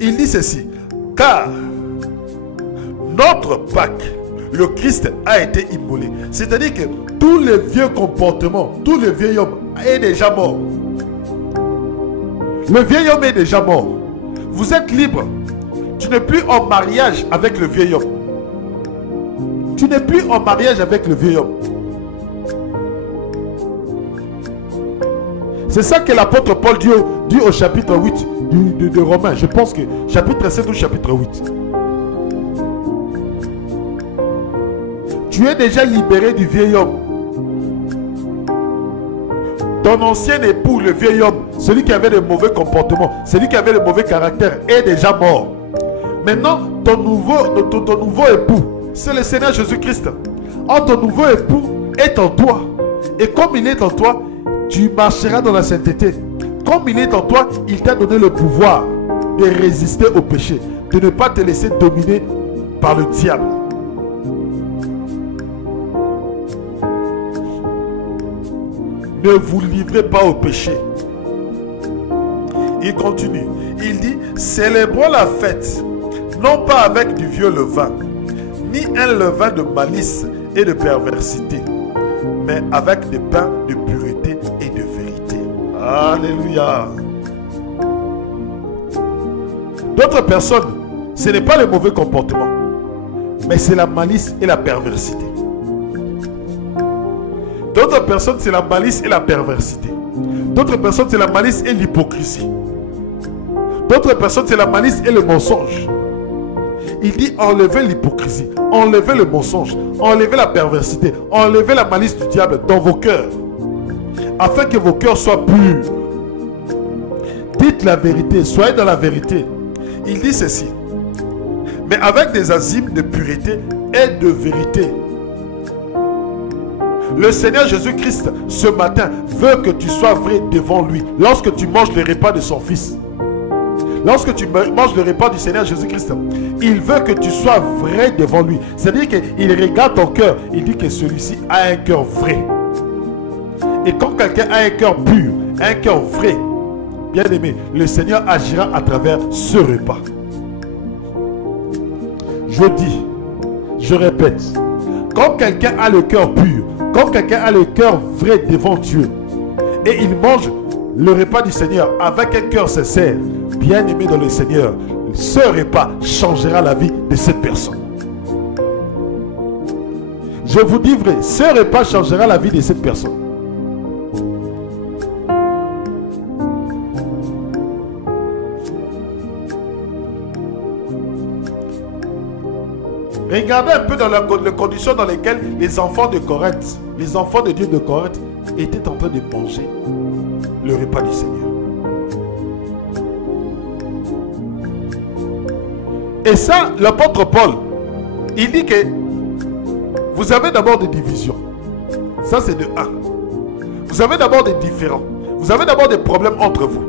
Il dit ceci. Car notre Pâques, le Christ a été immolé. C'est-à-dire que tous les vieux comportements, tout le vieil homme est déjà mort. Le vieil homme est déjà mort. Vous êtes libre. Tu n'es plus en mariage avec le vieil homme. Tu n'es plus en mariage avec le vieil homme. C'est ça que l'apôtre Paul dit au chapitre 8 de Romains. Je pense que chapitre 7 ou chapitre 8. Tu es déjà libéré du vieil homme. Ton ancien époux, le vieil homme, celui qui avait de mauvais comportements, celui qui avait de mauvais caractère, est déjà mort. Maintenant, ton nouveau époux, c'est le Seigneur Jésus-Christ. Or, ton nouveau époux est en toi. Et comme il est en toi, tu marcheras dans la sainteté. Comme il est en toi, il t'a donné le pouvoir de résister au péché, de ne pas te laisser dominer par le diable. Ne vous livrez pas au péché. Il continue. Il dit, célébrons la fête, non pas avec du vieux levain, ni un levain de malice et de perversité, mais avec des pains de pureté et de vérité. Alléluia. D'autres personnes, ce n'est pas le mauvais comportement, mais c'est la malice et la perversité. D'autres personnes, c'est la malice et la perversité. D'autres personnes, c'est la malice et l'hypocrisie. D'autres personnes, c'est la malice et le mensonge. Il dit enlevez l'hypocrisie, enlevez le mensonge, enlevez la perversité, enlevez la malice du diable dans vos cœurs, afin que vos cœurs soient purs. Dites la vérité, soyez dans la vérité. Il dit ceci, mais avec des azimes de pureté et de vérité. Le Seigneur Jésus-Christ, ce matin, veut que tu sois vrai devant lui. Lorsque tu manges le repas de son Fils, lorsque tu manges le repas du Seigneur Jésus-Christ, il veut que tu sois vrai devant lui. C'est-à-dire qu'il regarde ton cœur, il dit que celui-ci a un cœur vrai. Et quand quelqu'un a un cœur pur, un cœur vrai, bien aimé, le Seigneur agira à travers ce repas. Je dis, je répète, quand quelqu'un a le cœur pur, quand quelqu'un a le cœur vrai devant Dieu, et il mange le repas du Seigneur avec un cœur sincère, bien aimé dans le Seigneur, ce repas changera la vie de cette personne. Je vous dis vrai, ce repas changera la vie de cette personne. Regardez un peu dans les conditions dans lesquelles les enfants de Corinthe, les enfants de Dieu de Corinthe étaient en train de manger le repas du Seigneur. Et ça, l'apôtre Paul, il dit que vous avez d'abord des divisions. Ça, c'est de 1. Vous avez d'abord des différends. Vous avez d'abord des problèmes entre vous.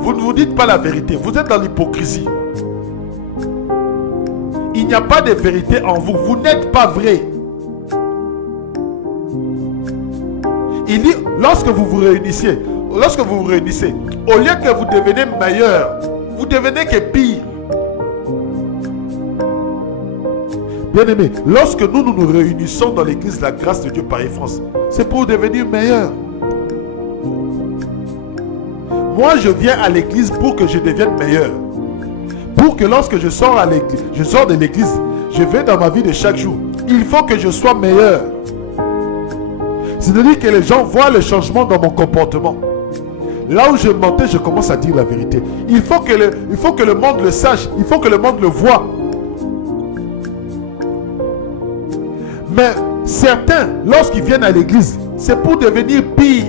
Vous ne vous dites pas la vérité. Vous êtes dans l'hypocrisie. Il n'y a pas de vérité en vous. Vous n'êtes pas vrai. Il dit, lorsque vous vous réunissez, au lieu que vous devenez meilleur, vous devenez que pire. Bien-aimés, lorsque nous réunissons dans l'église La Grâce de Dieu Paris-France, c'est pour devenir meilleur. Moi, je viens à l'église pour que je devienne meilleur. Pour que lorsque je sors de l'église, je vais dans ma vie de chaque jour. Il faut que je sois meilleur. C'est-à-dire que les gens voient le changement dans mon comportement. Là où je mentais, je commence à dire la vérité. Il faut que le monde le sache. Il faut que le monde le voie. Mais certains, lorsqu'ils viennent à l'église, c'est pour devenir pire.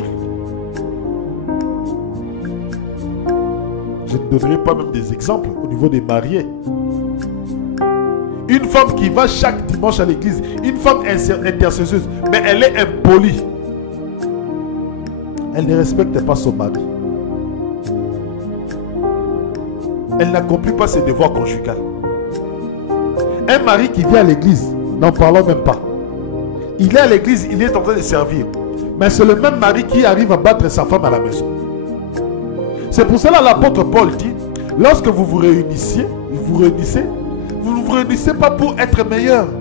Je ne donnerai pas même des exemples au niveau des mariés. Une femme qui va chaque dimanche à l'église, une femme intercesseuse, mais elle est impolie. Elle ne respecte pas son mari. Elle n'accomplit pas ses devoirs conjugaux. Un mari qui vient à l'église, n'en parlons même pas. Il est à l'église, il est en train de servir. Mais c'est le même mari qui arrive à battre sa femme à la maison. C'est pour cela l'apôtre Paul dit, Lorsque vous vous réunissez, vous ne vous réunissez pas pour être meilleur.